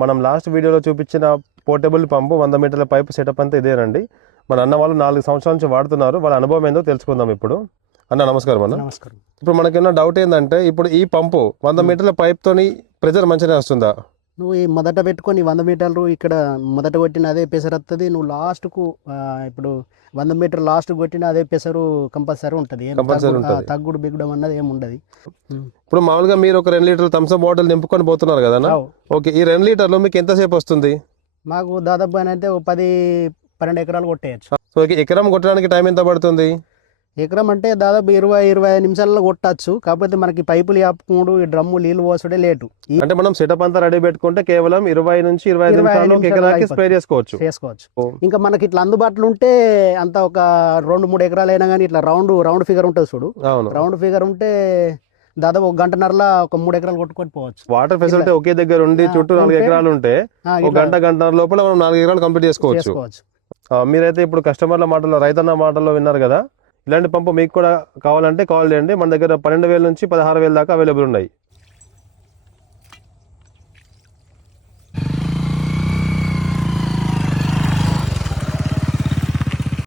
మనం లాస్ట్ వీడియోలో చూపించిన పోర్టబుల్ పంపు 100 మీటర్ల పైప్ సెటప్ అంతా ఇదేనండి. మన అన్న వాళ్ళు 4 సంవత్సరాల నుంచి వాడుతున్నారు. వాళ్ళ అనుభవం ఏందో తెలుసుకుందాం ఇప్పుడు. అన్న నమస్కారం అన్న. నమస్కారం. ఇప్పుడు మనకేమన్నా డౌట్ ఏంటంటే, ఇప్పుడు ఈ పంపు 100 మీటర్ల పైప్ తోని ప్రెజర్ మంచిగా వస్తుందా? నువ్వు ఈ మొదట పెట్టుకొని 100 మీటర్లు ఇక్కడ మొదట కొట్టిన అదే పెసరు వస్తుంది. నువ్వు లాస్ట్కు ఇప్పుడు 100 మీటర్ లాస్ట్ కొట్టిన అదే పెసరు కంపల్సరీ ఉంటుంది. తగ్గుడు బిగ్గుడం అన్నది ఏమి ఉండదు. ఇప్పుడు మామూలుగా మీరు ఒక 2 లీటర్లు థమ్స్అప్ బాటిల్ నింపుకొని పోతున్నారు కదా. ఓకే, ఈ 2 లీటర్లు మీకు ఎంతసేపు వస్తుంది? మాకు దాదాపు అయితే 10-12 ఎకరాలు కొట్టేయచ్చు. సో ఎకరం కొట్టడానికి టైం ఎంత పడుతుంది? ఎకరం అంటే దాదాపు 20-25 నిమిషాలలో కొట్టచ్చు. కాకపోతే మనకి పైపులు ఆపుకోడు, ఈ డ్రమ్ము నీళ్ళు పోసుడే లేటు. అంటే మనం సెటప్ అంతా రెడీ పెట్టుకుంటే కేవలం 20 నుంచి 25 నిమిషాలు ఎకరానికి స్ప్రే చేసుకోవచ్చు. ఇంకా మనకి ఇట్లా అందుబాటులో ఉంటే అంత ఒక 2-3 ఎకరాలు అయినా కానీ ఇట్లా రౌండ్ ఫిగర్ ఉంటుంది చూడు. రౌండ్ ఫిగర్ ఉంటే దాదాపు 1 గంటన్నరలో ఒక 3 ఎకరాలు కొట్టుకొని పోవచ్చు. వాటర్ ఫెసిలిటీ ఒకే దగ్గర ఉండి చుట్టూ 4 ఎకరాలు ఉంటే 1 గంటన్నర లోపల మనం 4 ఎకరాలు కంప్లీట్ చేసుకోవచ్చు. మీరైతే ఇప్పుడు కస్టమర్ల మాటల్లో, రైతన్న మాటల్లో విన్నారు కదా. ఇలాంటి పంపు మీకు కూడా కావాలంటే కాల్ చేయండి. మన దగ్గర 12,000 నుంచి 16,000 దాకా అవైలబుల్ ఉన్నాయి.